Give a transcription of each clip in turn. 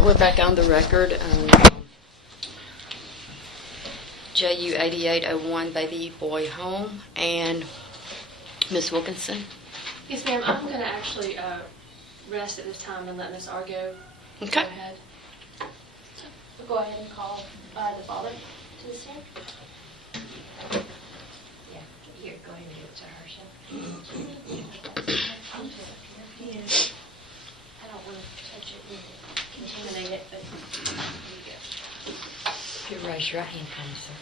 We're back on the record. JU 8801 baby boy Holm and Miss Wilkinson. Yes, ma'am. I'm going to actually rest at this time and let Miss Argo Okay. go ahead. We'll go ahead and call the father to the stand. Yeah, here, go ahead and give it to her. I don't want to touch it and contaminate it, but here you go. You raise your right hand, kindly, sir.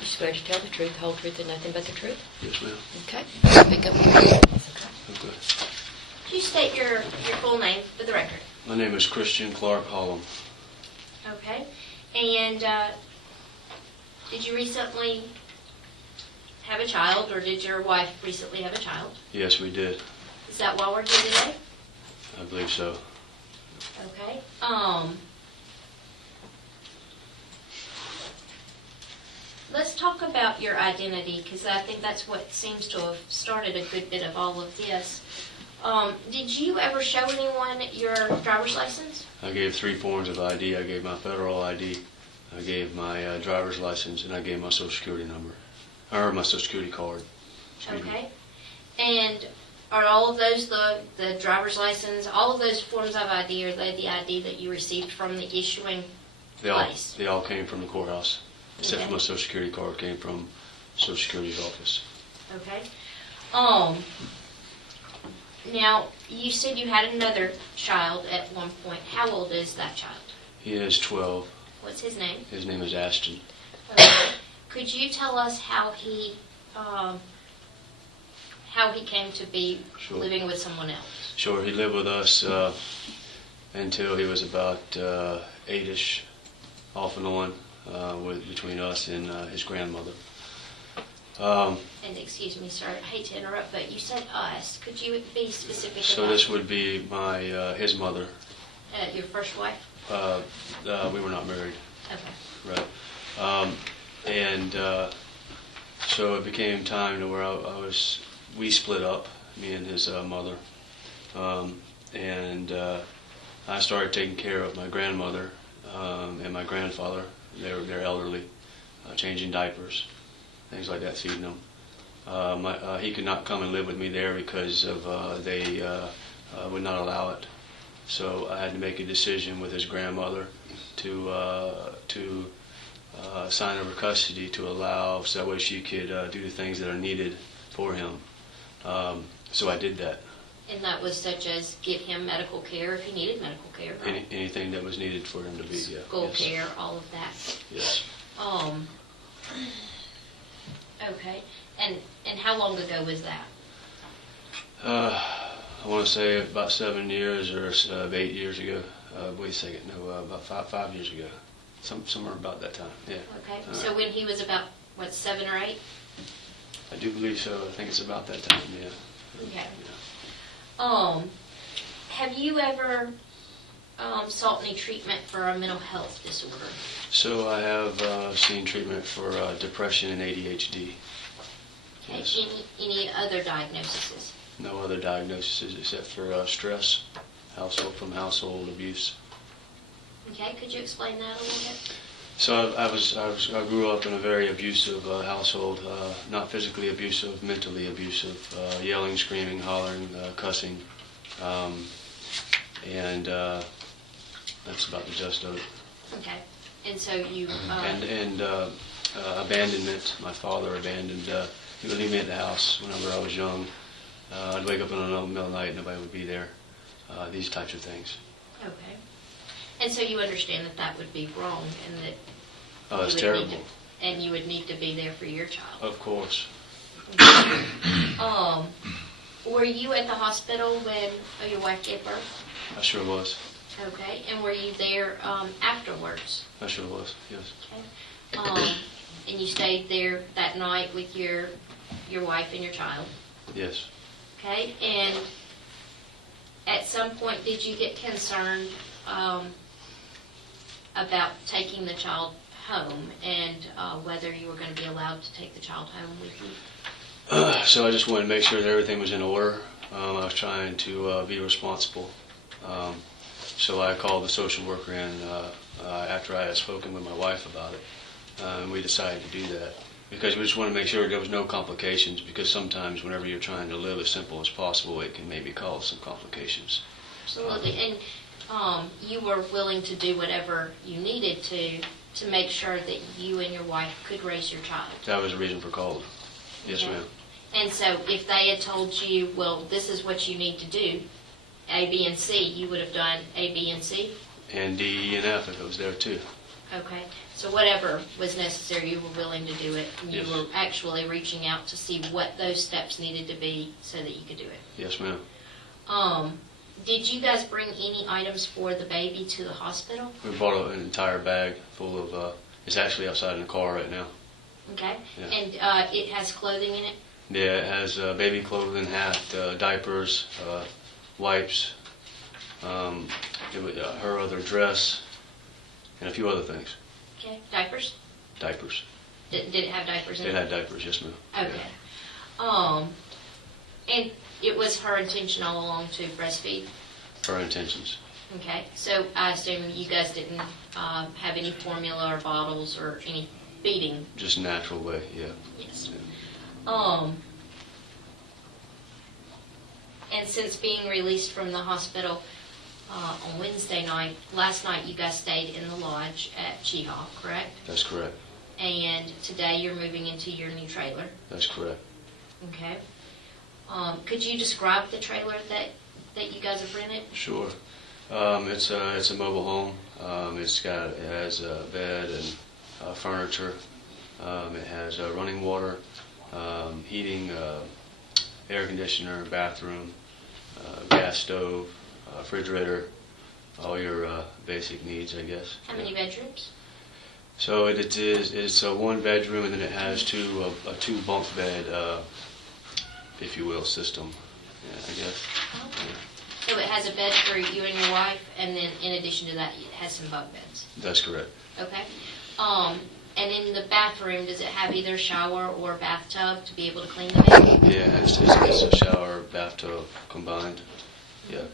You swear to tell the truth, whole truth, and nothing but the truth? Yes, ma'am. Okay. Pick up. Okay. Could you state your full name for the record? My name is Clarke Holm. Okay. And did you recently have a child, or did your wife recently have a child? Yes, we did. Is that why we're here today? I believe so. Okay. Let's talk about your identity, because I think that's what seems to have started a good bit of all of this. Did you ever show anyone your driver's license? I gave 3 forms of ID. I gave my federal ID, I gave my driver's license, and I gave my social security number, or my social security card. Excuse me. Okay. And are all of those, the driver's license, all of those forms of ID, are they the ID that you received from the issuing place? They all came from the courthouse, except Okay. for my social security card came from Social Security's office. Okay. Now, you said you had another child at one point. How old is that child? He is 12. What's his name? His name is Ashton. Okay. Could you tell us how he came to be Sure. living with someone else? Sure, he lived with us until he was about 8-ish, off and on, between us and his grandmother. And excuse me, sir, I hate to interrupt, but you said us. Could you be specific So about this would be his mother. your first wife? We were not married, Okay. right? So it became time to where we split up, me and his mother, I started taking care of my grandmother and my grandfather. They're elderly, changing diapers, things like that, feeding them. He could not come and live with me there because of they would not allow it. So I had to make a decision with his grandmother to sign over custody to allow, so that way she could do the things that are needed for him. So I did that. And that was such as give him medical care if he needed medical care, right? Anything that was needed for him to be, yeah. School Yes. care, all of that. Yes. Okay. And how long ago was that? I want to say about 7 years or 8 years ago. Wait a second, no, about 5 years ago. Somewhere about that time, yeah. Okay. All So right. when he was about, 7 or 8? I do believe so. I think it's about that time, yeah. Okay. Yeah. Have you ever sought any treatment for a mental health disorder? So I have seen treatment for depression and ADHD. Okay. Yes. Any other diagnoses? No other diagnoses except for stress, from household abuse. Okay. Could you explain that a little bit? So I grew up in a very abusive household, not physically abusive, mentally abusive, yelling, screaming, hollering, cussing, and that's about the gist of it. Okay. And so you... And abandonment. My father abandoned. He would leave me at the house whenever I was young. I'd wake up in the middle of the night, nobody would be there. These types of things. Okay. And so you understand that that would be wrong, and that Oh, it's you would need terrible. and you would need to be there for your child. Of course. Were you at the hospital when your wife gave birth? I sure was. Okay. And were you there afterwards? I sure was, yes. Okay. And you stayed there that night with your wife and your child? Yes. Okay. And at some point, did you get concerned about taking the child home and whether you were going to be allowed to take the child home with you? So I just wanted to make sure that everything was in order. I was trying to be responsible. So I called the social worker in after I had spoken with my wife about it, and we decided to do that because we just want to make sure there was no complications, because sometimes whenever you're trying to live as simple as possible, it can maybe cause some complications. Absolutely. And you were willing to do whatever you needed to make sure that you and your wife could raise your child. That was the reason for calling. Yes, Okay. ma'am. And so if they had told you, well, this is what you need to do, A, B, and C, you would have done A, B, and C? And D, E, and F if it was there too. Okay. So whatever was necessary, you were willing to do it. And you Yes. were actually reaching out to see what those steps needed to be so that you could do it. Yes, ma'am. Did you guys bring any items for the baby to the hospital? We bought an entire bag full of, it's actually outside in the car right now. Okay. Yeah. And it has clothing in it? Yeah, it has baby clothing, hat, diapers, wipes, her other dress, and a few other things. Okay. Diapers? Diapers. Did it have diapers in it? It had diapers, yes, ma'am. Okay. And it was her intention all along to breastfeed? Her intentions. Okay. So I assume you guys didn't have any formula or bottles or any feeding? Just natural way, yeah. Yes. Yeah. And since being released from the hospital on Wednesday night, last night you guys stayed in the lodge at Cheaha, correct? That's correct. And today you're moving into your new trailer. That's correct. Okay. Could you describe the trailer that you guys have rented? Sure. It's a mobile home. It has a bed and furniture. It has running water, heating, air conditioner, bathroom, gas stove, refrigerator, all your basic needs, I guess. How many bedrooms? So it's a one bedroom, and then it has a two bunk bed, if you will, system. Yeah, I guess. Okay. So it has a bed for you and your wife, and then in addition to that, it has some bunk beds. That's correct. Okay. And in the bathroom, does it have either shower or bathtub to be able to clean the bed? Yeah, it's a shower, bathtub combined. Yeah.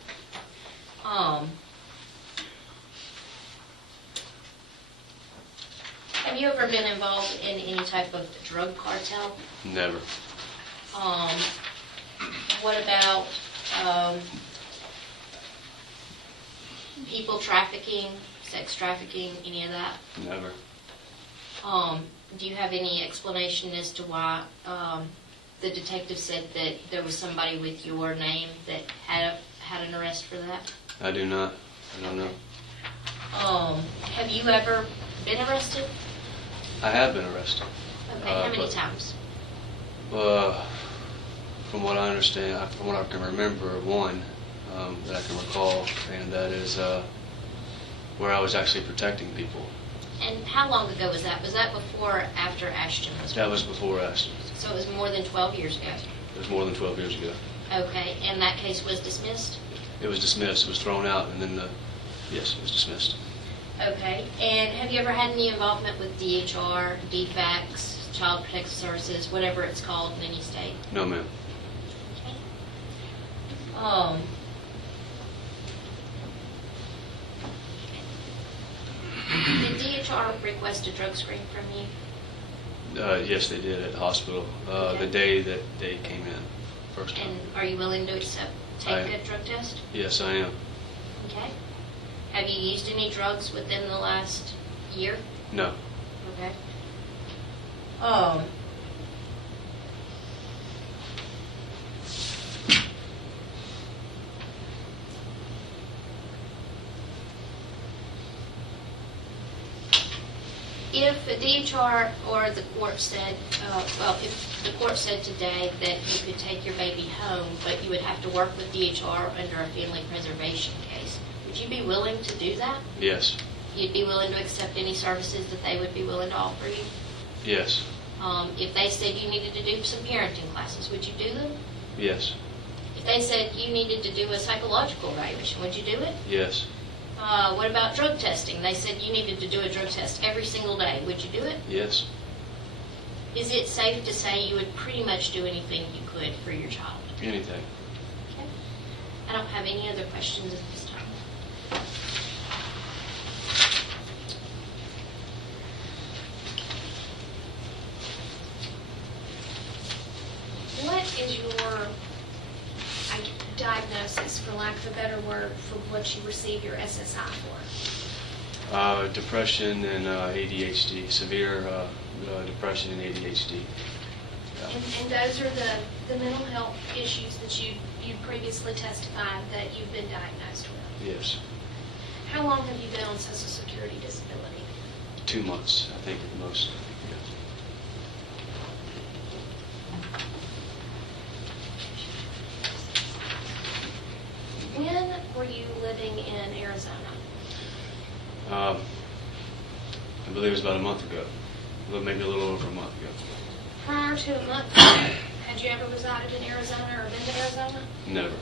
Have you ever been involved in any type of drug cartel? Never. What about people trafficking, sex trafficking, any of that? Never. Do you have any explanation as to why the detective said that there was somebody with your name that had an arrest for that? I do not. I don't know. Have you ever been arrested? I have been arrested. Okay, how many times? From what I understand, from what I can remember, one that I can recall, and that is where I was actually protecting people. And how long ago was that? Was that before or after Ashton was That was before Ashton. So it was more than 12 years ago? It was more than 12 years ago. Okay, and that case was dismissed? It was dismissed. It was thrown out, and then yes, it was dismissed. Okay, and have you ever had any involvement with DHR, DFACS, Child Protective Services, whatever it's called in any state? No, ma'am. Okay. Did DHR request a drug screen from you? Yes, they did at the hospital Okay. the day that they came in, first time. And are you willing to take a drug test? Yes, I am. Okay. Have you used any drugs within the last year? No. Okay. If the DHR or the court said, if the court said today that you could take your baby home, but you would have to work with DHR under a family preservation case, would you be willing to do that? Yes. You'd be willing to accept any services that they would be willing to offer you? Yes. If they said you needed to do some parenting classes, would you do them? Yes. If they said you needed to do a psychological evaluation, would you do it? Yes. What about drug testing? They said you needed to do a drug test every single day. Would you do it? Yes. Is it safe to say you would pretty much do anything you could for your child? Anything. Okay. I don't have any other questions at this time. diagnosed, for lack of a better word, for what you received your SSI for? Depression and ADHD, severe depression and ADHD. Yeah. And those are the mental health issues that you previously testified that you've been diagnosed with? Yes. How long have you been on Social Security disability? 2 months, I think, at most. When were you living in Arizona? I believe it was about a month ago, maybe a little over a month ago. Prior to a month, had you ever resided in Arizona or been to Arizona? Never.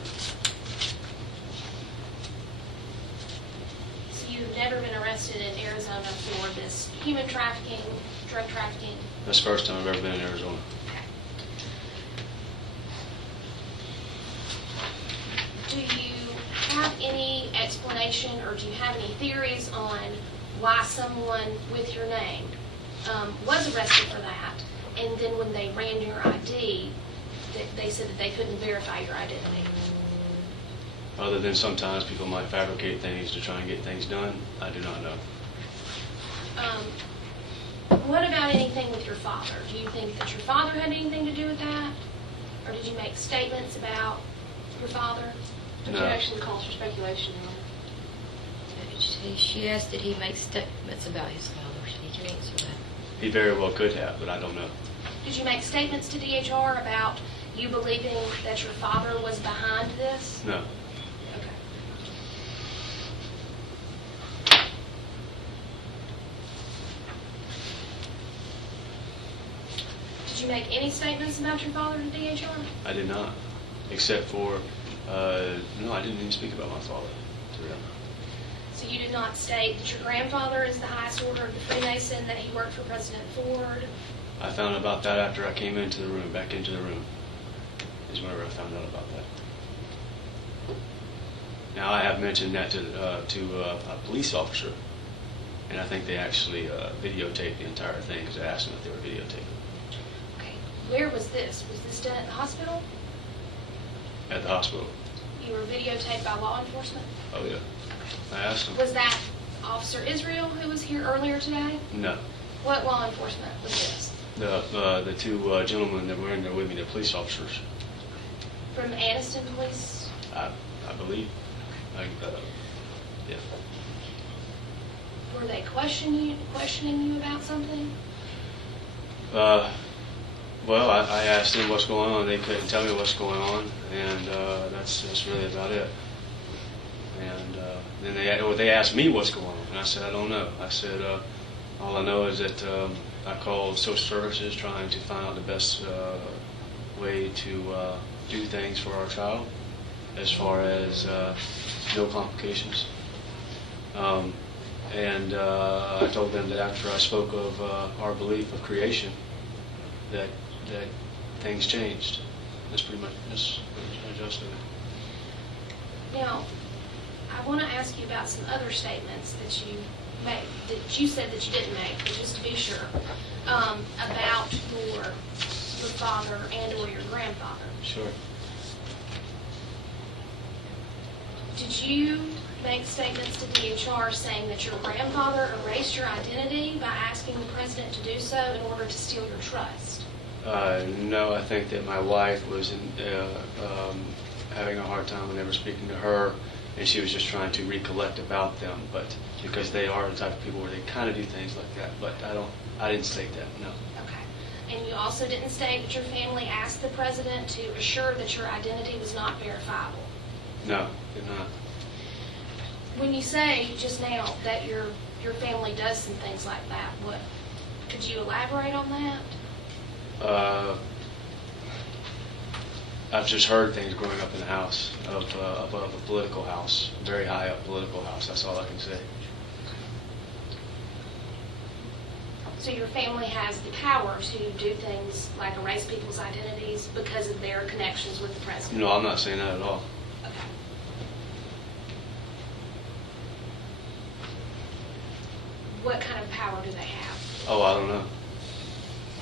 So you've never been arrested in Arizona for this human trafficking, drug trafficking? That's the first time I've ever been in Arizona. Do you have any explanation or do you have any theories on why someone with your name was arrested for that, and then when they ran your ID, they said that they couldn't verify your identity? Other than sometimes people might fabricate things to try and get things done, I do not know. What about anything with your father? Do you think that your father had anything to do with that? Or did you make statements about your father? But No. you actually calls for speculation on it. She asked did he make statements about his father. He can answer that. He very well could have, but I don't know. Did you make statements to DHR about you believing that your father was behind this? No. Okay. Did you make any statements about your father to DHR? I did not, except for, no, I didn't even speak about my father to them. So you did not state that your grandfather is the highest order of the Freemason, that he worked for President Ford? I found out about that after I came into the room, back into the room, is whenever I found out about that. Now, I have mentioned that to a police officer, and I think they actually videotaped the entire thing because I asked them if they were videotaping. Okay. Where was this? Was this done at the hospital? At the hospital. You were videotaped by law enforcement? Oh, yeah. I asked them. Was that Officer Israel who was here earlier today? No. What law enforcement was this? The two gentlemen that were in there with me, the police officers, From Anniston Police? I believe. Yeah. Were they questioning you about something? Well, I asked them what's going on. They couldn't tell me what's going on, and that's really about it. And then they asked me what's going on, and I said I don't know. I said all I know is that I called social services trying to find out the best way to do things for our child, as far as no complications. And I told them that after I spoke of our belief of creation, that things changed. That's pretty much just of it. Now, I want to ask you about some other statements that you made, that you said that you didn't make, but just to be sure, about your father and or your grandfather. Sure. Did you make statements to DHR saying that your grandfather erased your identity by asking the president to do so in order to steal your trust? No, I think that my wife was having a hard time whenever speaking to her, and she was just trying to recollect about them. But because they are the type of people where they kind of do things like that, but I didn't state that. No. Okay. And you also didn't state that your family asked the president to assure that your identity was not verifiable? No, did not. When you say just now that your family does some things like that, what could you elaborate on that? I've just heard things growing up in the house of a political house, a very high up political house. That's all I can say. So your family has the power to do things like erase people's identities because of their connections with the president? No, I'm not saying that at all. Okay. What kind of power do they have? Oh, I don't know.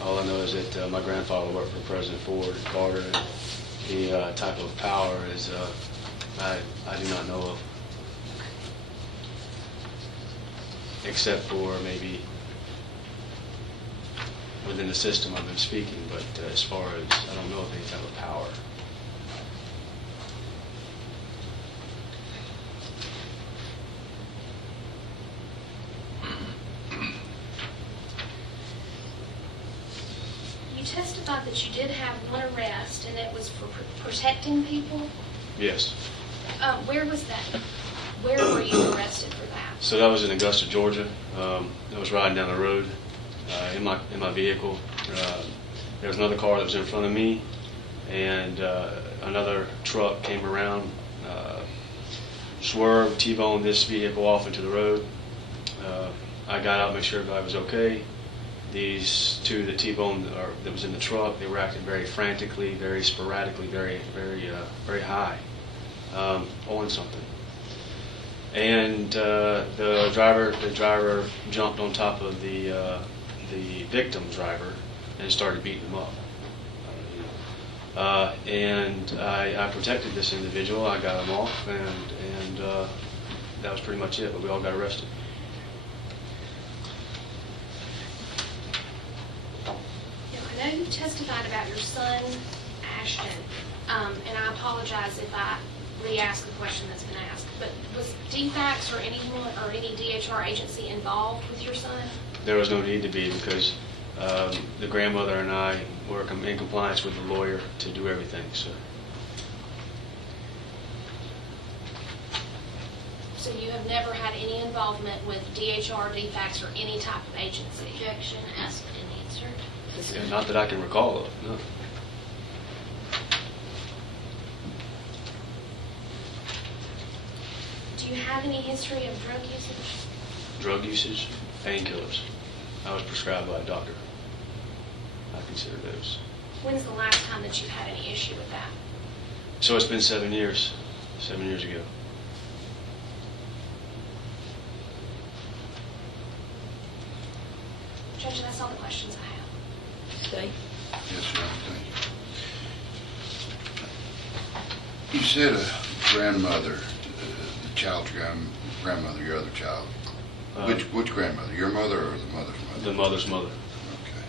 All I know is that my grandfather worked for President Ford and Carter, and the type of power is I do not know of. Except for maybe within the system I've been speaking, but as far as, I don't know of any type of power. You testified that you did have one arrest, and it was for protecting people. Yes. Where was that? Where were you arrested for that? So that was in Augusta, Georgia. I was riding down the road in my vehicle. There was another car that was in front of me, and another truck came around, swerved, T-boned this vehicle off into the road. I got out, made sure everybody was okay. These two that T-boned that was in the truck, they were acting very frantically, very sporadically, very high on something. And the driver jumped on top of the victim's driver and started beating him up. And I protected this individual. I got him off, and that was pretty much it. But we all got arrested. Now, I know you testified about your son, Ashton, and I apologize if I re-ask the question that's been asked, but was DFACS or anyone or any DHR agency involved with your son? There was no need to be, because the grandmother and I were in compliance with the lawyer to do everything. So you have never had any involvement with DHR, DFACS, or any type of agency? Objection, asked and answered. Yeah, not that I can recall of. No. Do you have any history of drug usage? Drug usage, painkillers. I was prescribed by a doctor. I consider those. When's the last time that you've had any issue with that? So it's been 7 years. 7 years ago. Judge, that's all the questions I have. Stay. Yes, sir. Thank you. You said a grandmother, the child's grandmother, your other child. Which grandmother? Your mother or the mother's mother? The mother's mother. Okay.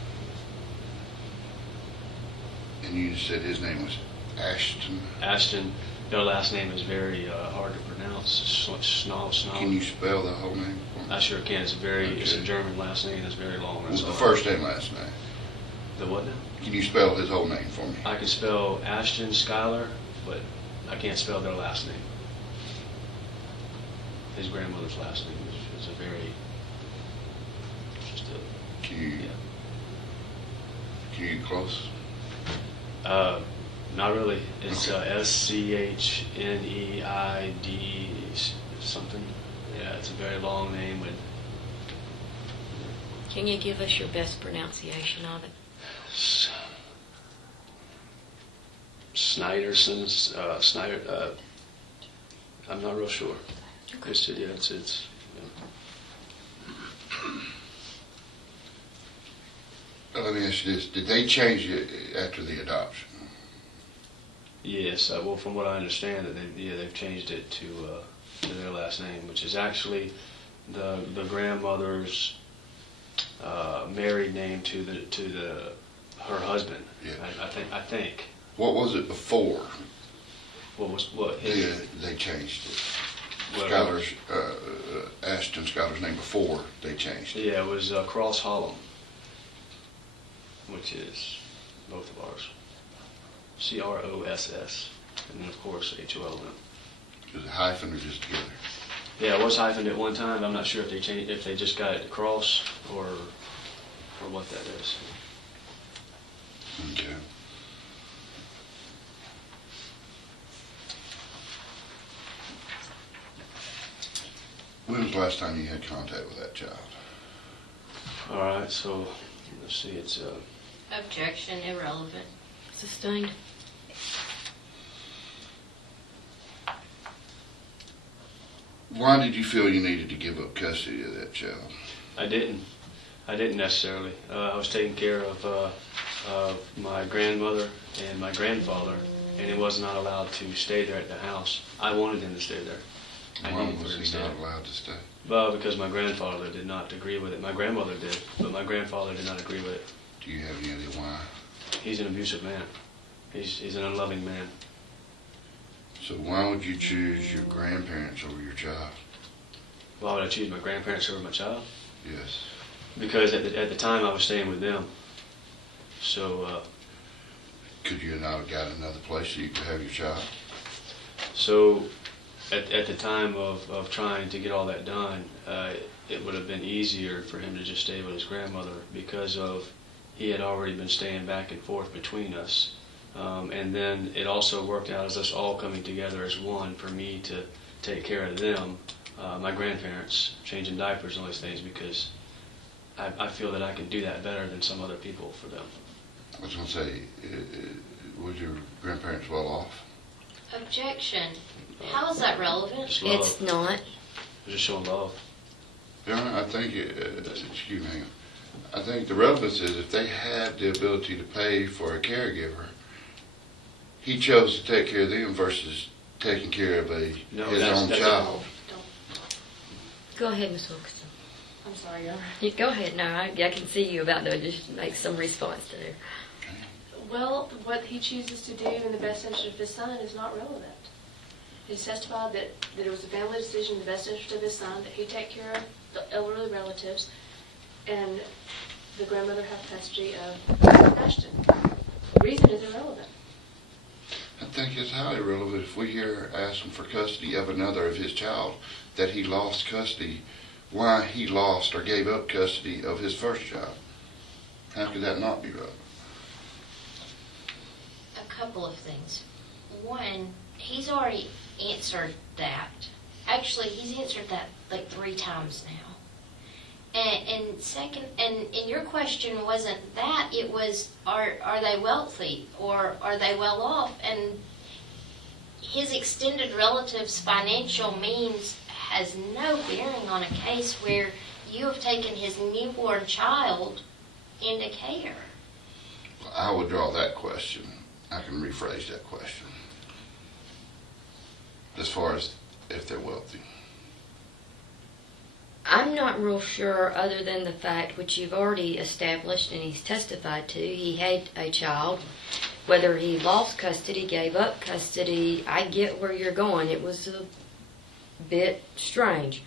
And you said his name was Ashton? Ashton. Their last name is very hard to pronounce. Snow. Can you spell the whole name for me? I sure can. It's it's a Okay. German last name. It's very long. Well, That's the all. first and last name. The what now? Can you spell his whole name for me? I can spell Ashton Schuyler, but I can't spell their last name. His grandmother's last name is a very Can you get close? Not really. It's Scheneid something. Yeah, it's a very long name. With Can you give us your best pronunciation of it? Snyderson, Snyder. I'm not real sure. It's yeah. Let me ask you this. Did they change it after the adoption? Yes. Well, from what I understand, they've changed it to their last name, which is actually the grandmother's married name to her husband. Yeah. I think. What was it before What? they changed it? Well, Schuyler's, Ashton Schuyler's name before they changed it. Yeah, it was Cross Holm, which is both of ours. CROSS, and then of course HOLM. Was it hyphen or just together? Yeah, it was hyphened at one time. I'm not sure if they changed, if they just got it to cross or what that is. Okay. When was the last time you had contact with that child? All right, so let's see. It's Objection, irrelevant. Sustained. Why did you feel you needed to give up custody of that child? I didn't necessarily. I was taking care of my grandmother and my grandfather, and he was not allowed to stay there at the house. I wanted him to stay there. I Why needed for was him to he stay not there. allowed to stay? Well, because my grandfather did not agree with it. My grandmother did, but my grandfather did not agree with it. Do you have any idea why? He's an abusive man. He's an unloving man. So why would you choose your grandparents over your child? Why would I choose my grandparents over my child? Yes. Because at the time I was staying with them. So, Could you not have got another place so you could have your child? so at the time of trying to get all that done, it would have been easier for him to just stay with his grandmother because of he had already been staying back and forth between us. And then it also worked out as us all coming together as one for me to take care of them, my grandparents, changing diapers and all these things, because I feel that I can do that better than some other people for them. I was going to say, was your grandparents well off? Objection. How is that relevant? Just love. It's not. Just showing love. Yeah, I think, excuse me, I think the relevance is if they had the ability to pay for a caregiver, he chose to take care of them versus taking care of his own child. Go ahead, Ms. Wilkerson. I'm sorry, Your Honor. Go ahead. No, I can see you about to just make some response to there. Well, what he chooses to do in the best interest of his son is not relevant. He's testified that it was a family decision in the best interest of his son, that he take care of the elderly relatives, and the grandmother have custody of Ashton. The reason is irrelevant. I think it's highly relevant if we hear asking for custody of another of his child, that he lost custody, why he lost or gave up custody of his first child. How could that not be relevant? A couple of things. One, he's already answered that. Actually, he's answered that like 3 times now. And second, and your question wasn't that, it was, are they wealthy or are they well off? And his extended relative's financial means has no bearing on a case where you have taken his newborn child into care. I would draw that question. I can rephrase that question. As far as if they're wealthy. I'm not real sure, other than the fact which you've already established and he's testified to, he had a child. Whether he lost custody, gave up custody, I get where you're going. It was a bit strange.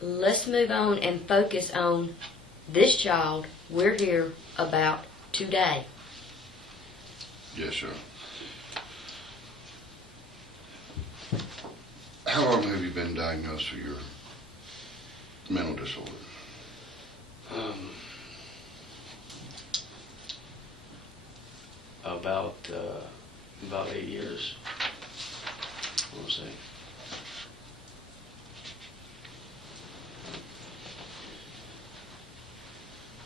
Let's move on and focus on this child we're here about today. Yes, sir. How long have you been diagnosed with your mental disorder? About 8 years, I want to say.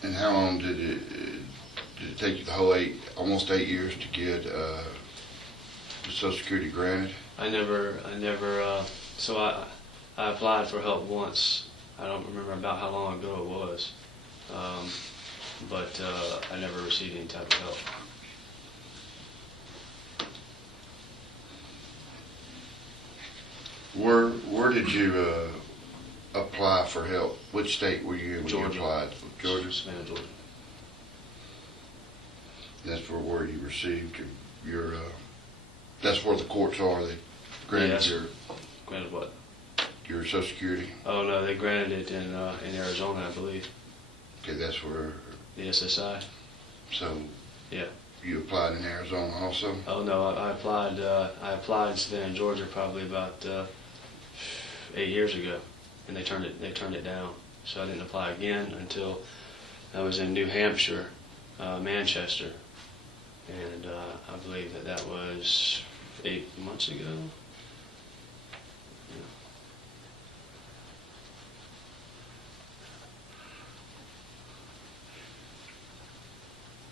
And how long did it take you the whole almost 8 years to get the Social Security granted? I never, so I applied for help once. I don't remember about how long ago it was. But I never received any type of help. Where did you apply for help? Which state were you in when Georgia. you applied? Georgia? Savannah, Georgia. That's where you received your that's where the courts are. They granted Yes. Granted what? your Social Security. Oh no, they granted it in Arizona, I believe. Okay, that's where. The SSI. So. Yeah. You applied in Arizona also. Oh no, I applied in Savannah, Georgia, probably about 8 years ago, and they turned it down. So I didn't apply again until I was in New Hampshire, Manchester, and I believe that was 8 months ago. Yeah.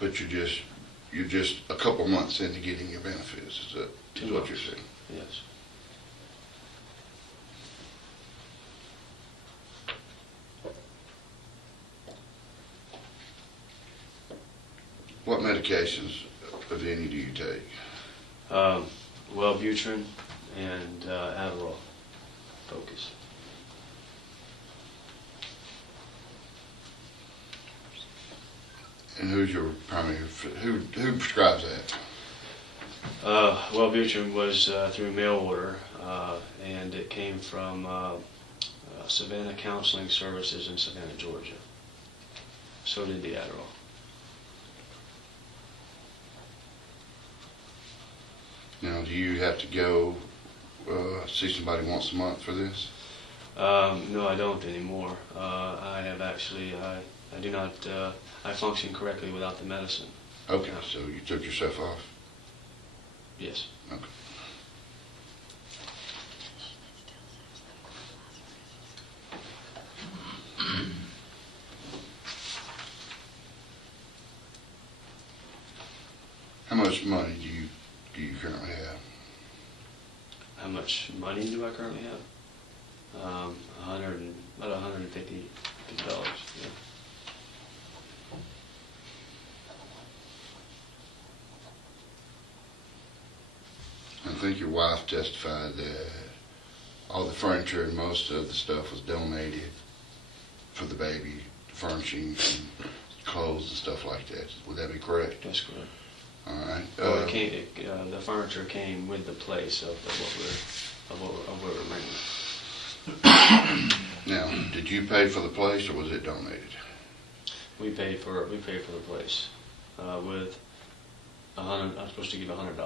But you're just a couple months into getting your benefits. Is that 2 what months. you're saying? Yes. What medications of any do you take? Wellbutrin and Adderall. Focus. And who's your primary, who prescribes that? Wellbutrin was through mail order, and it came from Savannah Counseling Services in Savannah, Georgia. So did the Adderall. Now, do you have to go see somebody once a month for this? No, I don't anymore. I have actually, I do not, I function correctly without the medicine. Okay, so you took yourself off? Yes. Okay. How much money do you currently have? How much money do I currently have? About $150. Yeah. I think your wife testified that all the furniture and most of the stuff was donated for the baby, furnishings and clothes and stuff like that. Would that be correct? That's correct. All right. Well, the furniture came with the place of what we're renting. Now, did you pay for the place or was it donated? We paid for the place with I'm supposed to give $100.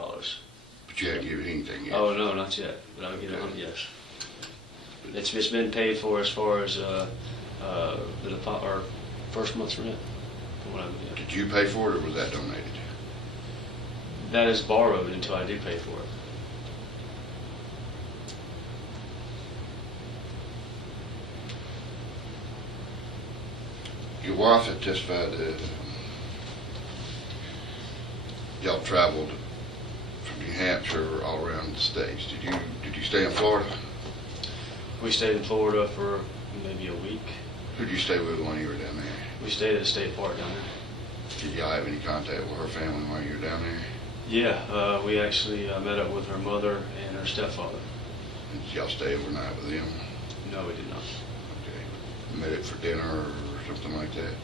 But you haven't given anything yet. Oh no, not yet. But I'll give it $100. Yes. It's been paid for as far as our first month's rent. Yeah. Did you pay for it or was that donated? That is borrowed until I do pay for it. Your wife had testified that y'all traveled from New Hampshire all around the states. Did you stay in Florida? We stayed in Florida for maybe a week. Who did you stay with when you were down there? We stayed at the state park down there. Did y'all have any contact with her family while you were down there? Yeah, we actually met up with her mother and her stepfather. And did y'all stay overnight with them? No, we did not. Okay. Met it for dinner or something like that?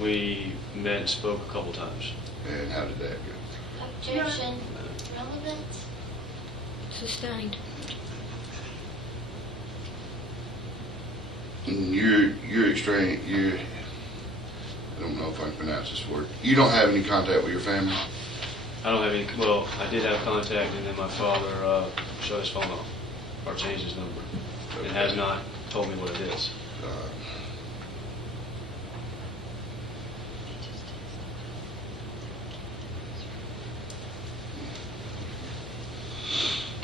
We met and spoke a couple times. And how did that go? Objection. Relevant. Sustained. And you're extreme, I don't know if I can pronounce this word. You don't have any contact with your family? I don't have any, well, I did have contact, and then my father shut his phone off or changed his number. Okay. It has not told me what it is.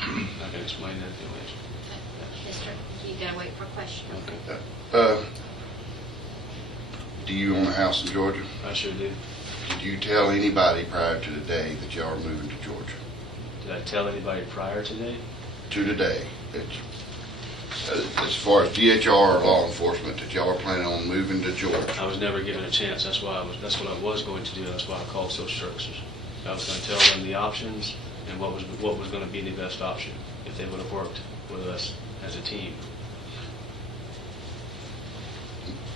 I can explain that if you wish. Mister, you gotta wait for a question. Do you own a house in Georgia? I sure do. Did you tell anybody prior to the day that y'all were moving to Georgia? Did I tell anybody prior today? To the day, as far as DHR or law enforcement, that y'all were planning on moving to Georgia? I was never given a chance. That's what I was going to do. That's why I called social services. I was going to tell them the options and what was going to be the best option if they would have worked with us as a team.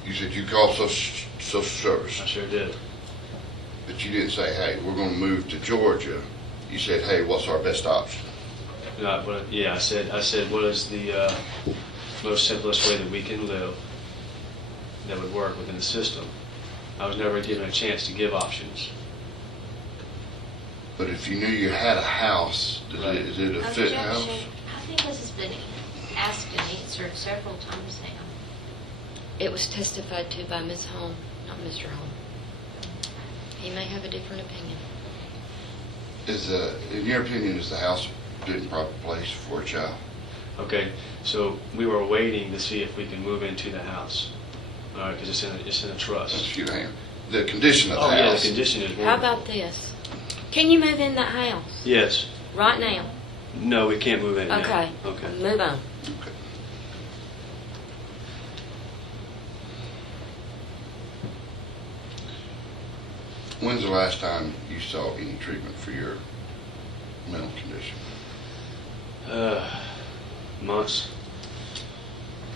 You said you called social service, I sure did. but you didn't say, hey, we're going to move to Georgia. You said, hey, what's our best option? I said, what is the most simplest way that we can live that would work within the system? I was never given a chance to give options. But if you knew you had a house, is it a fit house? Objection. I think this has been asked and answered several times now. It was testified to by Ms. Holm, not Mr. Holm. He may have a different opinion. In your opinion, is the house fit in proper place for a child? Okay, so we were waiting to see if we can move into the house. All right, because it's in a trust. Excuse me. The condition of the Oh yeah, the house. condition is. How about this? Can you move in that house Yes. right now? No, we can't move in now. Okay. Okay. Move on. Okay. When's the last time you saw any treatment for your mental condition? Months.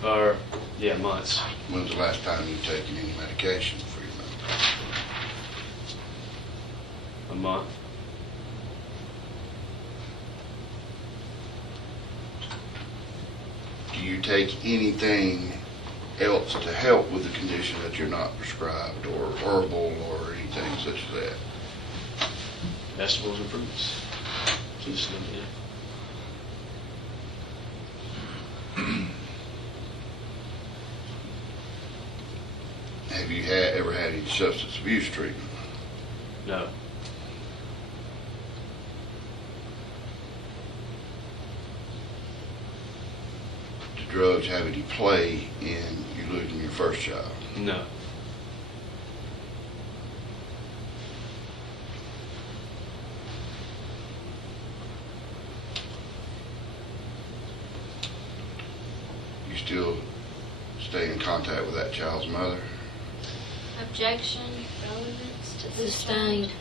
Months. When's the last time you taken any medication for your mental? A month. Do you take anything else to help with the condition that you're not prescribed, or herbal, or anything such as that? Vegetables and fruits. Just limited. Have you ever had any substance abuse treatment? No. Do drugs have any play in you losing your first child? No. You still stay in contact with that child's mother? Objection, relevance to this Sustained.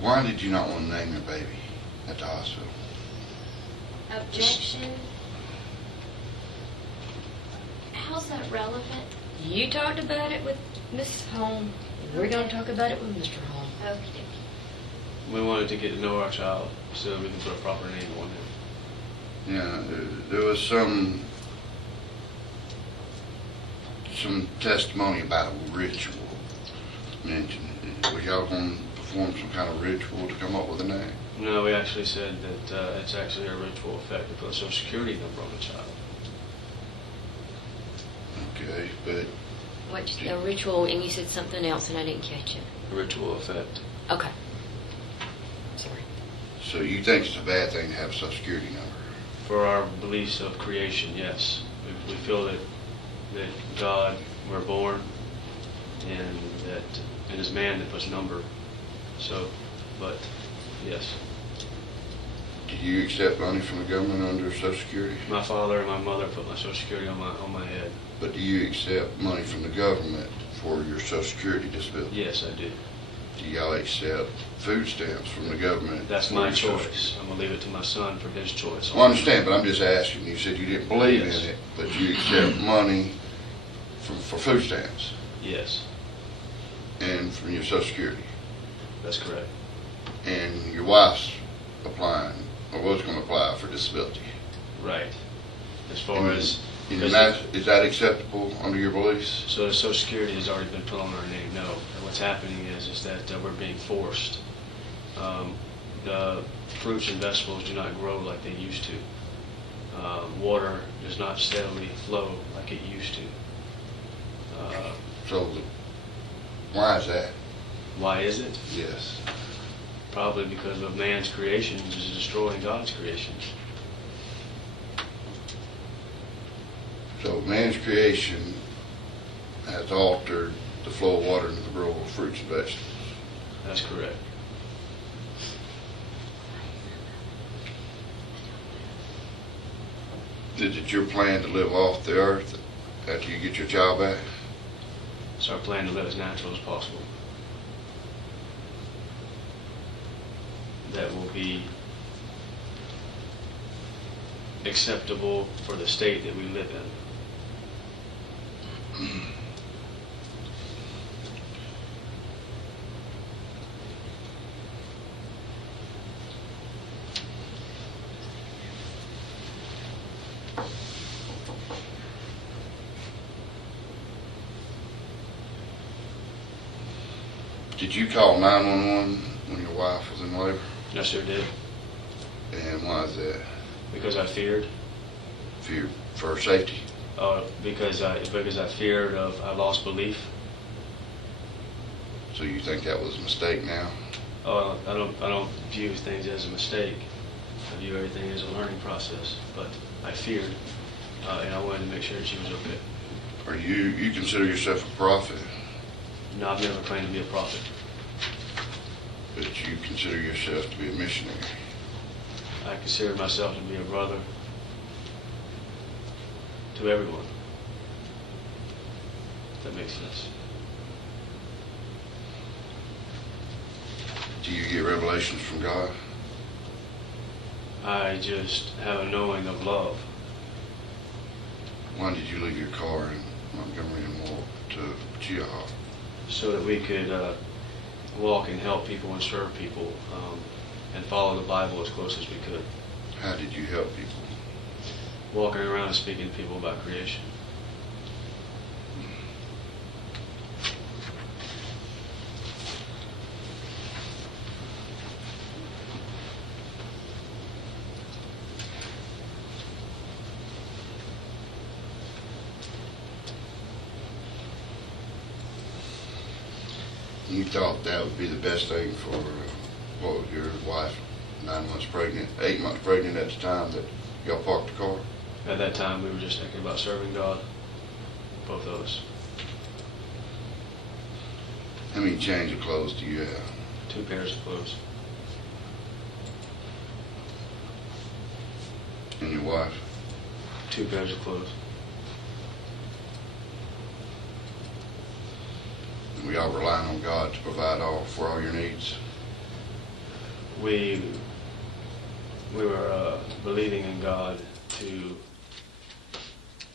Why did you not want to name your baby at the hospital? Objection. How's that relevant? You talked about it with Mrs. Holm. We're going to talk about it with Mr. Holm. Okay. We wanted to get to know our child so we can put a proper name on him. Yeah, there was some testimony about a ritual mentioned. Was y'all going to perform some kind of ritual to come up with a name? No, we actually said that it's actually a ritual effect to put a social security number on the child. Okay, but What, a ritual, and you said something else and I didn't catch it. A ritual effect. Okay. Sorry. so you think it's a bad thing to have a social security number? For our beliefs of creation, yes. We feel that God, we're born, and that it is man that puts number. So, but, yes. Do you accept money from the government under social security? My father and my mother put my social security on my head. But do you accept money from the government for your social security disability? Yes, I do. Do y'all accept food stamps from the government? That's for my your social choice. I'm gonna leave it to my son for his choice. Well, I understand, but I'm just asking. You said you didn't believe Yes. in it, but you accept money for food stamps Yes, and from your social security. that's correct. And your wife's applying, or was going to apply for disability. Right. As far as And is that acceptable under your beliefs? so the Social Security has already been put on our name. No. And what's happening is that we're being forced. The fruits and vegetables do not grow like they used to. Water does not steadily flow like it used to. Why is that? Why is it? Yes. Probably because of man's creations is destroying God's creations. So man's creation has altered the flow of water into the growth of fruits and vegetables. That's correct. Is it your plan to live off the earth after you get your child back? It's our plan to live as natural as possible. That will be acceptable for the state that we live in. Did you call 911 when your wife was in labor? I sure did. And why is that? Because I feared. For her safety? Because I feared I lost belief. So you think that was a mistake now? I don't view things as a mistake. I view everything as a learning process. But I feared, and I wanted to make sure that she was okay. Or you consider yourself a prophet? No, I've never claimed to be a prophet. But you consider yourself to be a missionary. I consider myself to be a brother to everyone. If that makes sense. Do you get revelations from God? I just have a knowing of love. Why did you leave your car in Montgomery and walk to Cheaha? So that we could walk and help people and serve people and follow the Bible as close as we could. How did you help people? Walking around and speaking to people about creation. You thought that would be the best thing for, what was your wife, 9 months pregnant, 8 months pregnant at the time that y'all parked the car? At that time, we were just thinking about serving God, both of us. How many change of clothes do you have? 2 pairs of clothes. And your wife? 2 pairs of clothes. And we all relying on God to provide for all your needs? We were believing in God to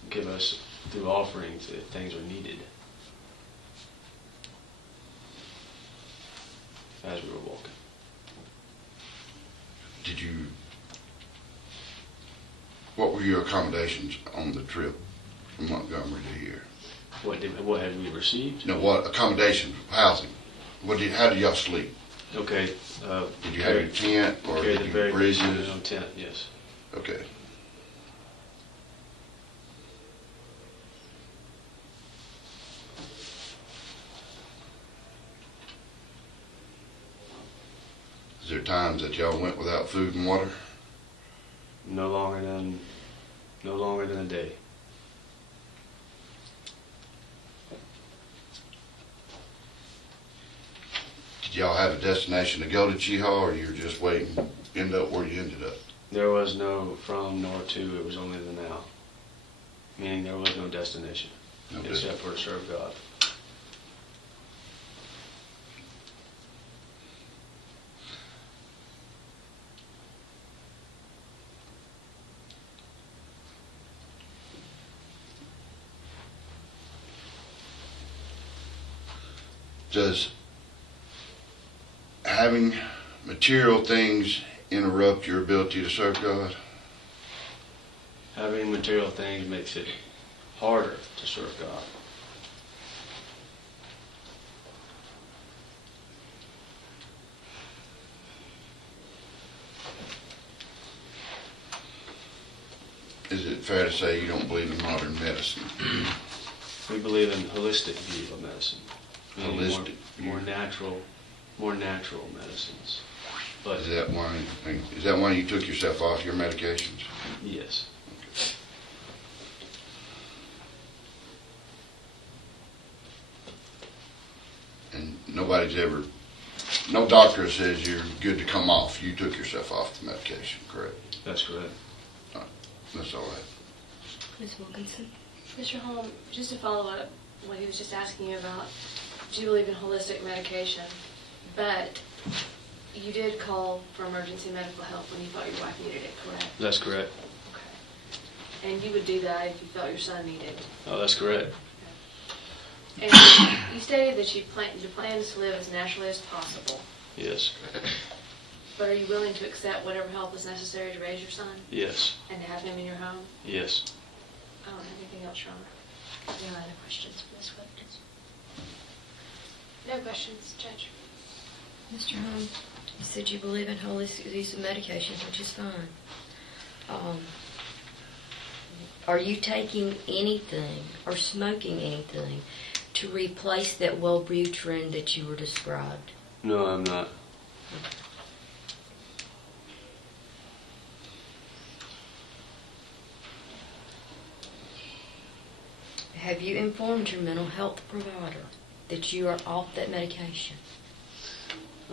give us through offerings if things are needed as we were walking. What were your accommodations on the trip from Montgomery to here? What had we received? No, what accommodations, housing? How did y'all sleep? Okay. Did you have your tent or Carried did the you very bridges? no tent, yes. Okay. Is there times that y'all went without food and water? No longer than a day. Did y'all have a destination to go to Cheaha, or you were just waiting to end up where you ended up? There was no from nor to, it was only the now. Meaning there was no destination except for to serve God. Does having material things interrupt your ability to serve God? Having material things makes it harder to serve God. Is it fair to say you don't believe in modern medicine? We believe in holistic view of medicine. Meaning Holistic more natural medicines. But Is that why you took yourself off your medications? yes. And no doctor says you're good to come off. You took yourself off the medication, correct? That's correct. That's all right. Ms. Wilkinson? Mr. Holm, just to follow up what he was just asking you about, do you believe in holistic medication? But you did call for emergency medical help when you thought your wife needed it, correct? That's correct. Okay. And you would do that if you felt your son needed it? Oh, that's correct. And you stated that your plan is to live as naturally as possible. Yes. But are you willing to accept whatever help is necessary to raise your son Yes. and to have him in your home? Yes. I don't have anything else, Your Honor. No other questions for Ms. Wilkins? No questions, Judge. Mr. Holm, you said you believe in holistic use of medications, which is fine. Are you taking anything or smoking anything to replace that Wellbutrin that you were described? No, I'm not. Have you informed your mental health provider? that you are off that medication?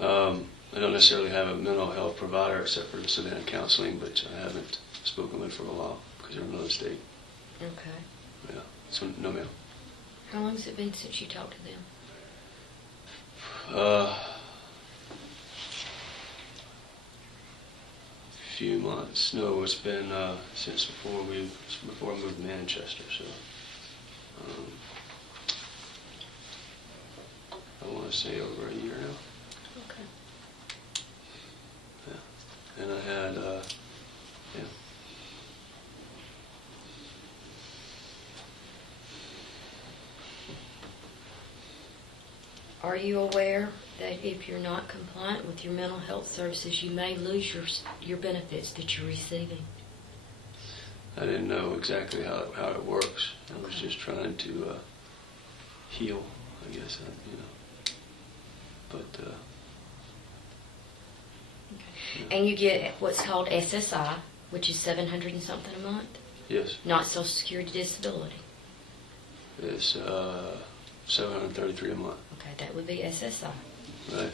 I don't necessarily have a mental health provider except for the Savannah Counseling, but I haven't spoken with for a while because they're in another state. Okay. Yeah, so no ma'am. How long has it been since you talked to them? Few months. No, it's been since before I moved to Manchester. So I want to say over a year now. Okay. Yeah, and I had yeah. Are you aware that if you're not compliant with your mental health services, you may lose your benefits that you're receiving? I didn't know exactly how it works. I was just trying to heal, I guess. But yeah. And you get what's called SSI, which is $700 and something a month, Yes, not Social Security disability. it's $733 a month. Okay, that would be SSI. Right.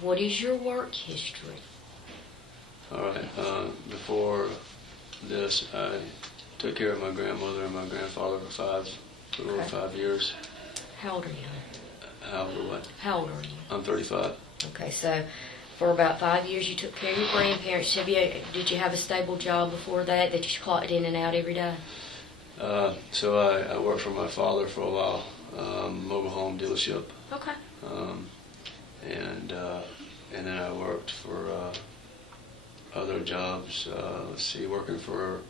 What is your work history? All right. Before this, I took care of my grandmother and my grandfather for a little over 5 years. How old are you? How old or what? How old are you? I'm 35. Okay, so for about 5 years you took care of your grandparents. Did you have a stable job before that you clocked in and out every day? So I worked for my father for a while, mobile home dealership. Okay. And then I worked for other jobs. Working for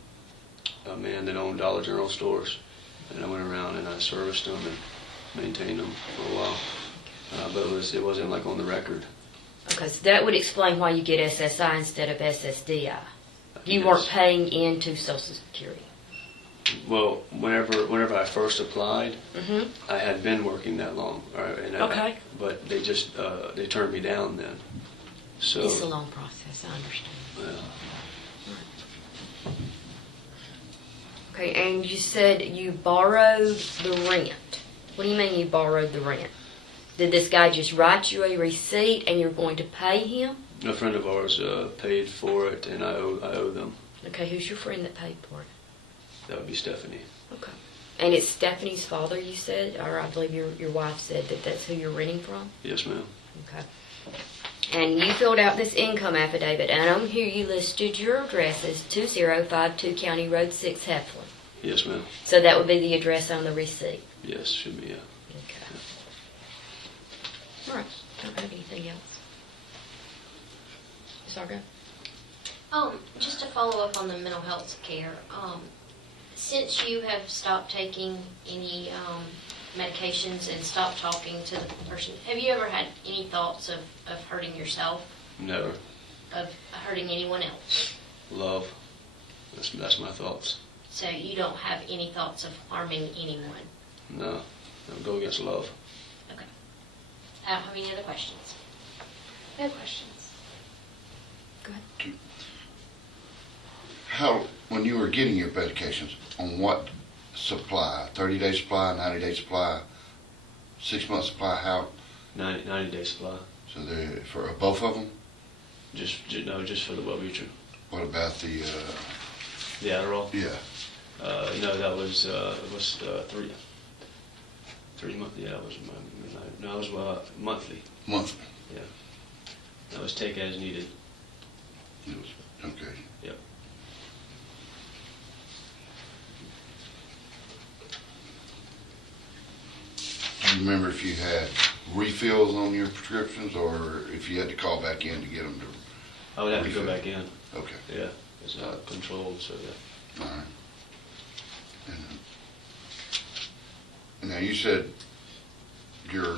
a man that owned Dollar General stores, and I went around and I serviced them and maintained them for a while. But it wasn't like on the record. Okay, so that would explain why you get SSI instead of SSDI. You Yes. weren't paying into Social Security. Well, whenever I first applied, Mm-hmm. I had been working that long. Okay. But they just they turned me down then. So It's a long process, I understand. Okay, and you said you borrowed the rent. What do you mean you borrowed the rent? Did this guy just write you a receipt and you're going to pay him? a friend of ours paid for it, and I owe them. Okay, who's your friend that paid for it? That would be Stefani. Okay. And it's Stephanie's father, you said? Or I believe your wife said that that's who you're renting from? Yes, ma'am. Okay. And you filled out this income affidavit, and on here you listed your address as 2052 County Road 6, Heflin. Yes, ma'am. So that would be the address on the receipt? Yes, should be, yeah. Okay. All right. Don't have anything else. Ms. Argo? Just to follow up on the mental health care, since you have stopped taking any medications and stopped talking to the person, have you ever had any thoughts of hurting yourself, Never. of hurting anyone else? Love. That's my thoughts. So you don't have any thoughts of harming anyone? No. I'll go against love. Okay. I don't have any other questions. I have questions. Go ahead. How, when you were getting your medications, on what supply? 30-day supply, 90-day supply, 6-month supply? How? 90-day supply. So they for both of them? Just for the Wellbutrin. What about the? The Adderall. Yeah. No, that was 3 months. Yeah, it was monthly. Monthly. Yeah. That was take as needed. It was, okay. Yep. Do you remember if you had refills on your prescriptions, or if you had to call back in to get them to? I would have to go back in. Okay. Yeah. It's not controlled, so yeah. All right. And now you said you're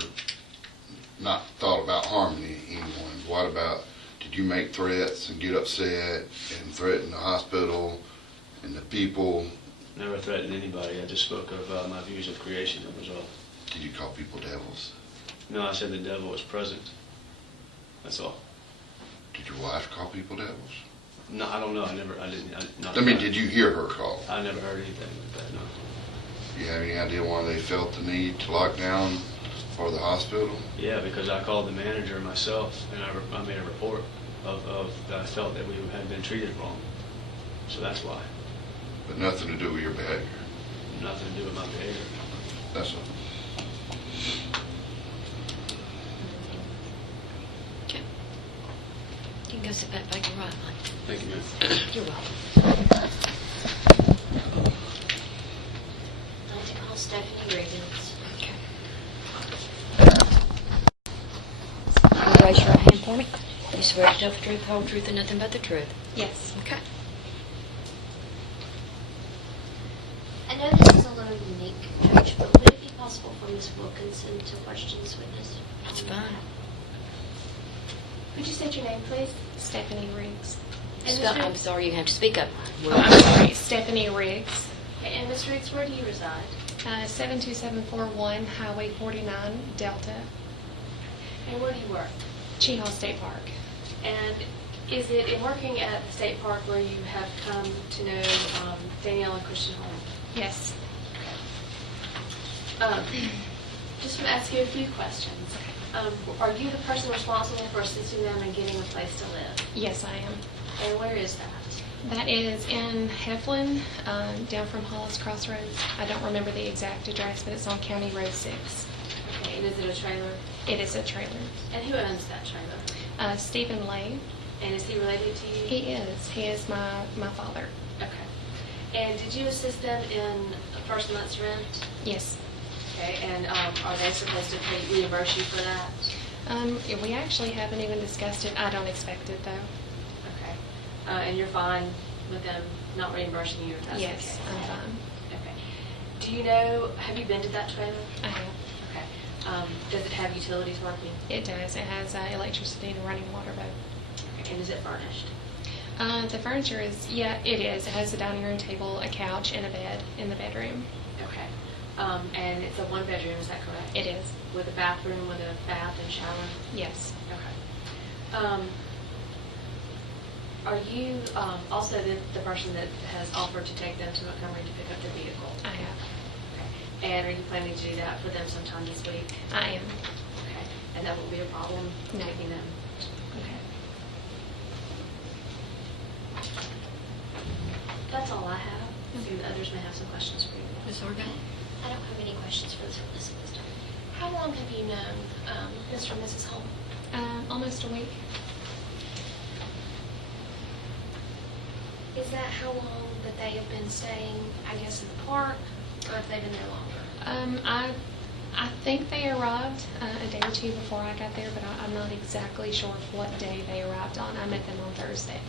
not thought about harming anyone. What about, did you make threats and get upset and threaten the hospital and the people? Never threatened anybody. I just spoke of my views of creation. That was all. Did you call people devils? No, I said the devil was present. That's all. Did your wife call people devils? No, I don't know. I didn't. I mean, did you hear her call? I never heard anything like that. No. Do you have any idea why they felt the need to lock down For the hospital? Yeah, because I called the manager myself, and I made a report of that I felt that we had been treated wrong. So that's why. But nothing to do with your behavior? Nothing to do with my behavior. That's all. Okay. You can go sit back by your right line. Thank you, ma'am. You're welcome. I'd like to call Stephanie Riggins. Okay. You raise your right hand for me. You swear to tell the truth, the whole truth, and nothing but the truth. Yes. Okay. I know this is a little unique, Judge, but would it be possible for Ms. Wilkinson to question this witness? That's fine. Would you state your name, please? Stephanie Riggs. And Spell, Mr. I'm sorry, you have to speak up. I'm sorry, Stephanie Riggs. Okay, and Ms. Riggs, where do you reside? 72741 Highway 49, Delta, And where do you work? Cheaha State Park. And is it in working at the state park where you have come to know Danielle and Christian Holm? Yes. Just want to ask you a few questions. Are you the person responsible for assisting them in getting a place to live? Yes, I am. And where is that? That is in Heflin, down from Hollis Crossroads. I don't remember the exact address, but it's on County Road 6. Okay, and is it a trailer? It is a trailer. And who owns that trailer? Stephen Lay. And is he related to you? He is. He is my father. Okay. And did you assist them in the first month's rent? Yes. Okay, and are they supposed to reimburse you for that? We actually haven't even discussed it. I don't expect it, though. Okay. And you're fine with them not reimbursing you if that's Yes, okay? I'm fine. Okay. Do you know, have you been to that trailer? I have. Okay. Does it have utilities working? It does. It has electricity and a running water boat. And is it furnished? The furniture is, yeah, it is. It has a dining room table, a couch, and a bed in the bedroom. Okay. And it's a one-bedroom, is that correct? It is. With a bathroom, with a bath and shower? Yes. Okay. Are you also the person that has offered to take them to Montgomery to pick up their vehicle? I have. Okay. And are you planning to do that for them sometime this week? I am. Okay. And that won't be a problem No. taking them? Okay. That's all I have. Maybe the others may have some questions for you. Ms. Organ? I don't have any questions for this witness at this time. How long have you known Mr. and Mrs. Holm? Almost a week. Is that how long that they have been staying, I guess, in the park, or have they been there longer? I think they arrived a day or two before I got there, but I'm not exactly sure of what day they arrived on. I met them on Thursday.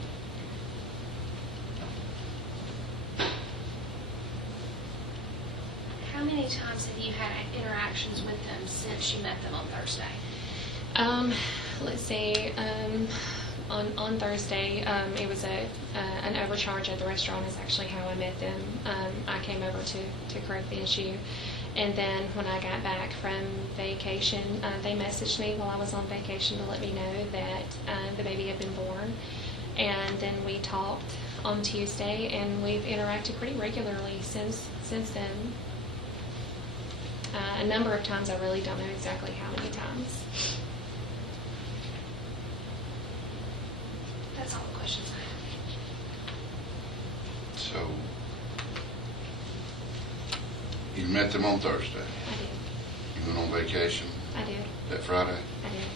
How many times have you had interactions with them since you met them on Thursday? Let's see. On Thursday, it was an overcharge at the restaurant is actually how I met them. I came over to correct the issue. And then when I got back from vacation, they messaged me while I was on vacation to let me know that the baby had been born. And then we talked on Tuesday, and we've interacted pretty regularly since then. A number of times, I really don't know exactly how many times. That's all the questions I have. So, you met them on Thursday. I did. You went on vacation I did. that Friday. I did.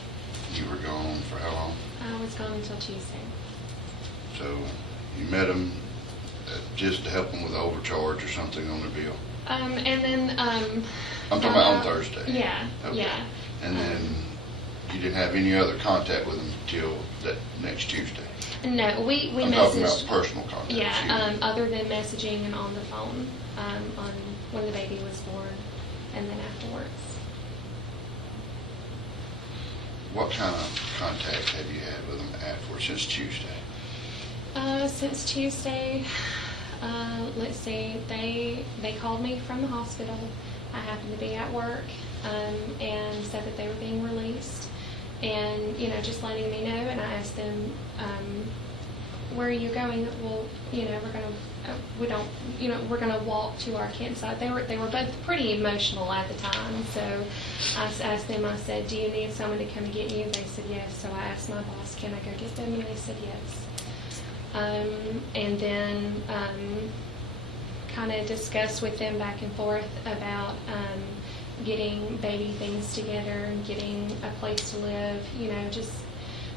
You were gone for how long? I was gone until Tuesday. So, you met them just to help them with the overcharge or something on their bill? And then I'm talking about on Thursday. Yeah. Okay. Yeah. And then you didn't have any other contact with them until that next Tuesday? No, we I'm talking about messaged. personal contact. excuse Yeah. me. Other than messaging and on the phone, on when the baby was born, and then afterwards. What kind of contact have you had with them afterwards since Tuesday? Since Tuesday, let's see, they called me from the hospital. I happened to be at work, and said that they were being released, and just letting me know. And I asked them, where are you going? Well, we're going to we don't, we're going to walk to our campsite. They were both pretty emotional at the time. So I asked them, I said, do you need someone to come and get you? They said yes. So I asked my boss, can I go get them? And they said yes. And then kind of discussed with them back and forth about getting baby things together and getting a place to live, just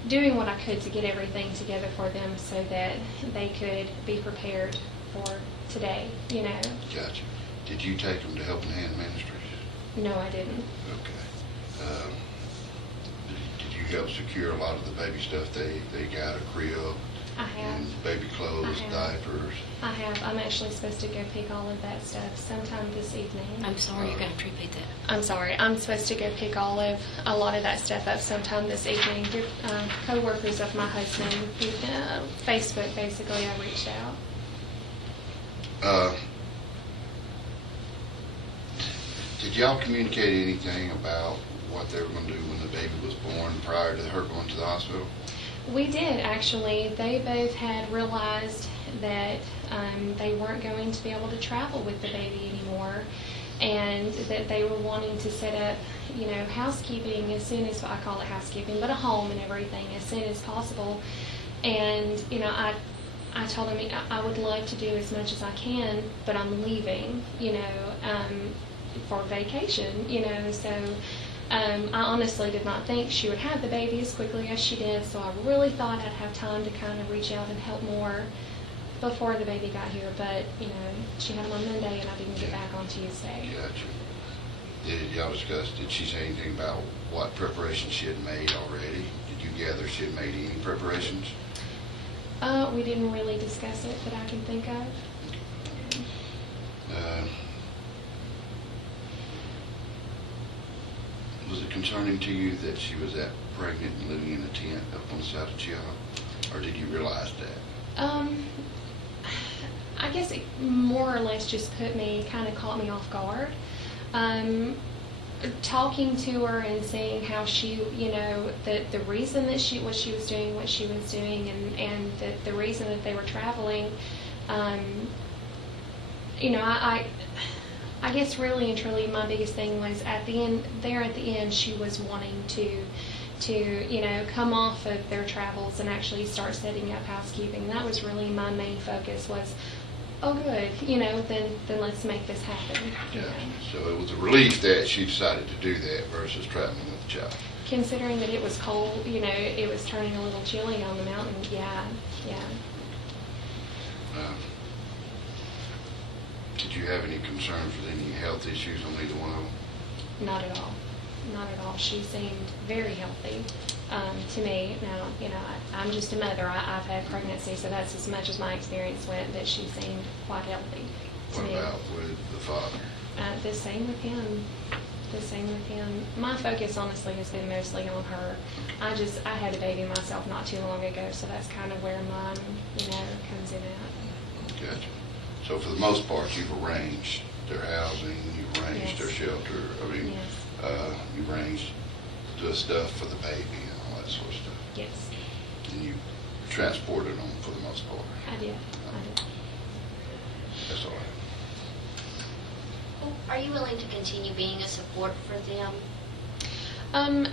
doing what I could to get everything together for them so that they could be prepared for today, Gotcha. Did you take them to Helping Hand Ministries? No, I didn't. Okay. Did you help secure a lot of the baby stuff they got, a crib? I have. And baby clothes, I have. diapers? I have. I'm actually supposed to go pick all of that stuff sometime this evening. I'm sorry, you're going to repeat that. I'm sorry. I'm supposed to go pick a lot of that stuff up sometime this evening. They're co-workers of my husband. Facebook, basically, I reached out. Did y'all communicate anything about what they were going to do when the baby was born prior to her going to the hospital? We did, actually. They both had realized that they weren't going to be able to travel with the baby anymore, and that they were wanting to set up, housekeeping as soon as, I call it housekeeping, but a home and everything as soon as possible. And, I told them I would love to do as much as I can, but I'm leaving, for vacation, so I honestly did not think she would have the baby as quickly as she did, so I really thought I'd have time to kind of reach out and help more before the baby got here. But, she had them on Monday, and I didn't get back on Tuesday. Gotcha. Did y'all discuss, did she say anything about what preparations she had made already? Did you gather she had made any preparations? We didn't really discuss it that I can think of. Was it concerning to you that she was that pregnant and living in a tent up on the side of Cheaha? Or did you realize that? I guess it more or less just kind of caught me off guard. Talking to her and seeing how she, the reason that she was doing what she was doing, and the reason that they were traveling, I guess really and truly my biggest thing was at the end, she was wanting to come off of their travels and actually start setting up housekeeping. That was really my main focus was, oh good, then let's make this happen. Gotcha. So it was a relief that she decided to do that versus traveling with the child. Considering that it was cold, it was turning a little chilly on the mountain, yeah. Did you have any concerns with any health issues on either one of them? Not at all. Not at all. She seemed very healthy to me. Now, I'm just a mother. I've had pregnancy, so that's as much as my experience went, but she seemed quite healthy to me. What about with the father? The same with him. My focus, honestly, has been mostly on her. I had a baby myself not too long ago, so that's kind of where mine, comes in at. Gotcha. So for the most part, you've arranged their housing, you've arranged their shelter. You've arranged the stuff for the baby and all that sort of stuff. Yes. And you transported them for the most part. I did. That's all right. Are you willing to continue being a support for them?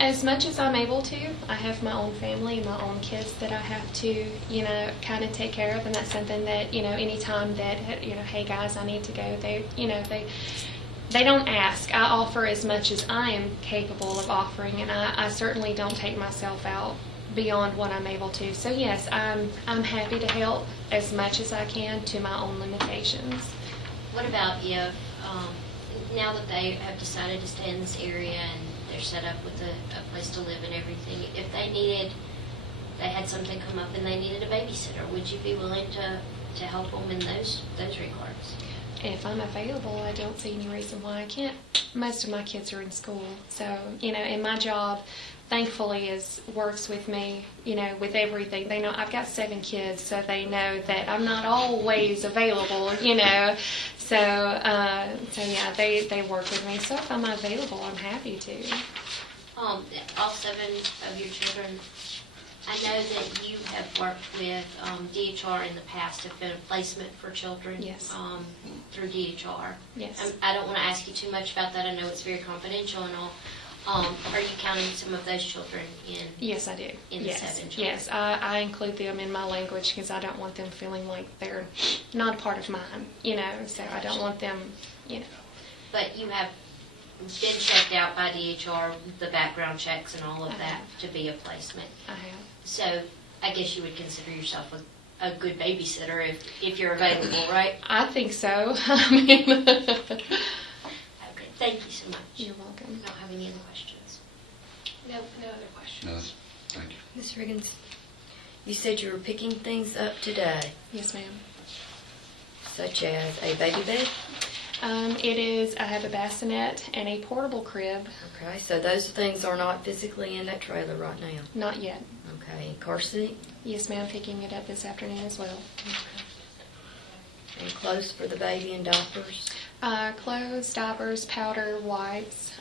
As much as I'm able to. I have my own family, my own kids that I have to, kind of take care of, and that's something that, anytime that, hey guys, I need to go, they don't ask. I offer as much as I am capable of offering, and I certainly don't take myself out beyond what I'm able to. So yes, I'm happy to help as much as I can to my own limitations. What about if, now that they have decided to stay in this area and they're set up with a place to live and everything, if they had something come up and they needed a babysitter, would you be willing to help them in those regards? If I'm available, I don't see any reason why I can't. Most of my kids are in school, so, and my job, thankfully, works with me, with everything. They know I've got 7 kids, so they know that I'm not always available, So yeah, they work with me. So if I'm available, I'm happy to. All 7 of your children I know that you have worked with DHR in the past, have been a placement for children. Yes. Through DHR. Yes. I don't want to ask you too much about that. I know it's very confidential and all. Are you counting some of those children in? Yes, I do. In the Yes, 7 children? yes. I include them in my language because I don't want them feeling like they're not a part of mine, so I don't want them, But you have been checked out by DHR, the background checks and all of I that have. to be a placement. I have. So I guess you would consider yourself a good babysitter if you're available, right? I think so. I mean, Okay, thank you so much. you're welcome. I don't have any other questions. No other questions. No, thank you. Ms. Riggins, you said you were picking things up today, Yes, ma'am. such as a baby bed? I have a bassinet and a portable crib. Okay, so those things are not physically in that trailer right now. Not yet. Okay, car seat Yes, ma'am. Picking it up this afternoon as well. and clothes for the baby and diapers. Clothes, diapers, powder, wipes.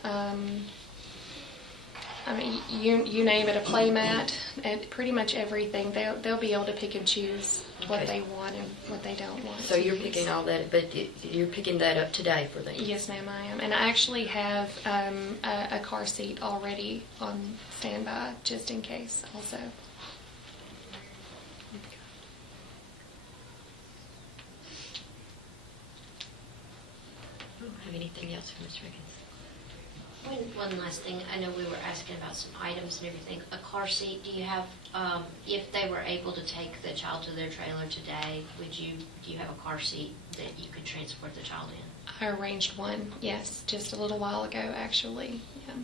I mean, you name it, a play mat, and pretty much everything. They'll be able to pick and choose what Okay. they want and what they don't want. So to you're use. picking all that, but you're picking that up today for them? Yes, ma'am, I am. And I actually have a car seat already on standby, just in case, also. I don't have anything else for Ms. Riggins. One last thing, I know we were asking about some items and everything. A car seat, do you have, if they were able to take the child to their trailer today, do you have a car seat that you could transport the child in? I arranged one, yes, just a little while ago, actually. Yeah.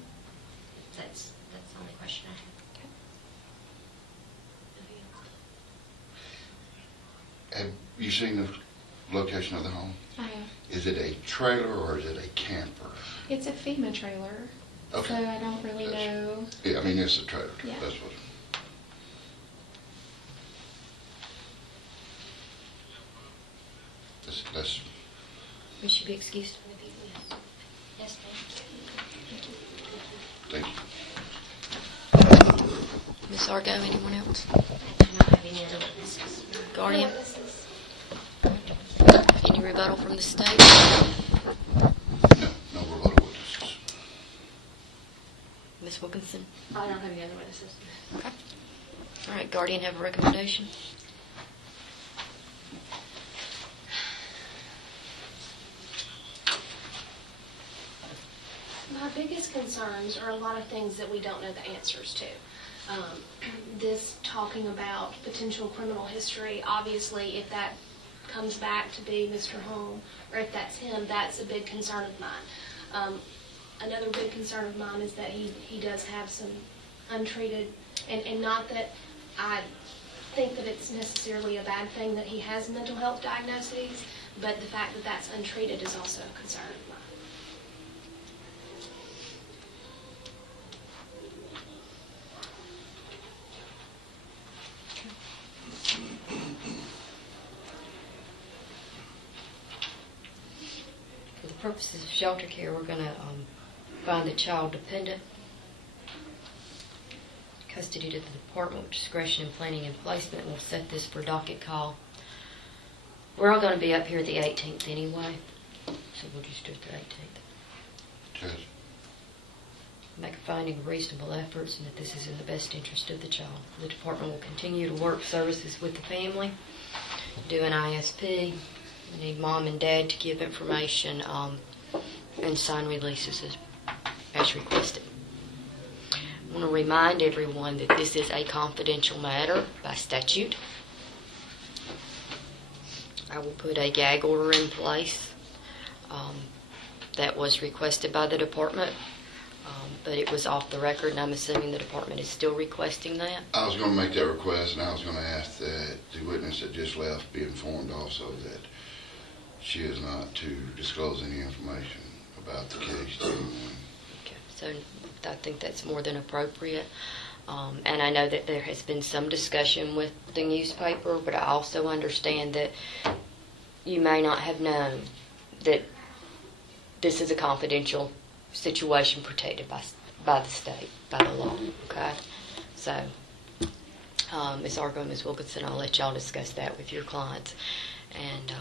That's the only question I have. Have you seen the location of the home? I have. Is it a trailer or is it a camper? It's a FEMA trailer, Okay. so I don't really know. Yeah, I mean, it's a trailer. Yeah. That's what. That's, We should be excused. Yes, thank you. Ms. Argo, anyone else? I do not have any other witnesses. Guardian? Any rebuttal from the state? No rebuttal witnesses. Ms. Wilkinson? I don't have any other witnesses. Okay. All right, Guardian, have a recommendation? My biggest concerns are a lot of things that we don't know the answers to. This talking about potential criminal history, obviously, if that comes back to be Mr. Holm, or if that's him, that's a big concern of mine. Another big concern of mine is that he does have some untreated, and not that I think that it's necessarily a bad thing that he has mental health diagnoses, but the fact that that's untreated is also a concern of mine. For the purposes of shelter care, we're going to find the child dependent. Custody to the department with discretion in planning and placement. We'll set this for docket call. We're all going to be up here the 18th anyway, so we'll just do it the 18th. Judge, Make a finding of reasonable efforts and that this is in the best interest of the child. The department will continue to work services with the family, do an ISP. We need mom and dad to give information and sign releases as requested. I want to remind everyone that this is a confidential matter by statute. I will put a gag order in place that was requested by the department, but it was off the record, and I'm assuming the department is still requesting that. I was going to make that request, and I was going to ask that the witness that just left be informed also that she is not to disclose any information about the case to anyone. Okay, so I think that's more than appropriate. And I know that there has been some discussion with the newspaper, but I also understand that you may not have known that this is a confidential situation protected by the state, by the law, okay? So Ms. Argo and Ms. Wilkinson, I'll let y'all discuss that with your clients. And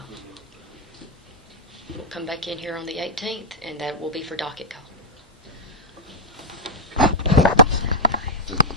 we'll come back in here on the 18th, and that will be for docket call.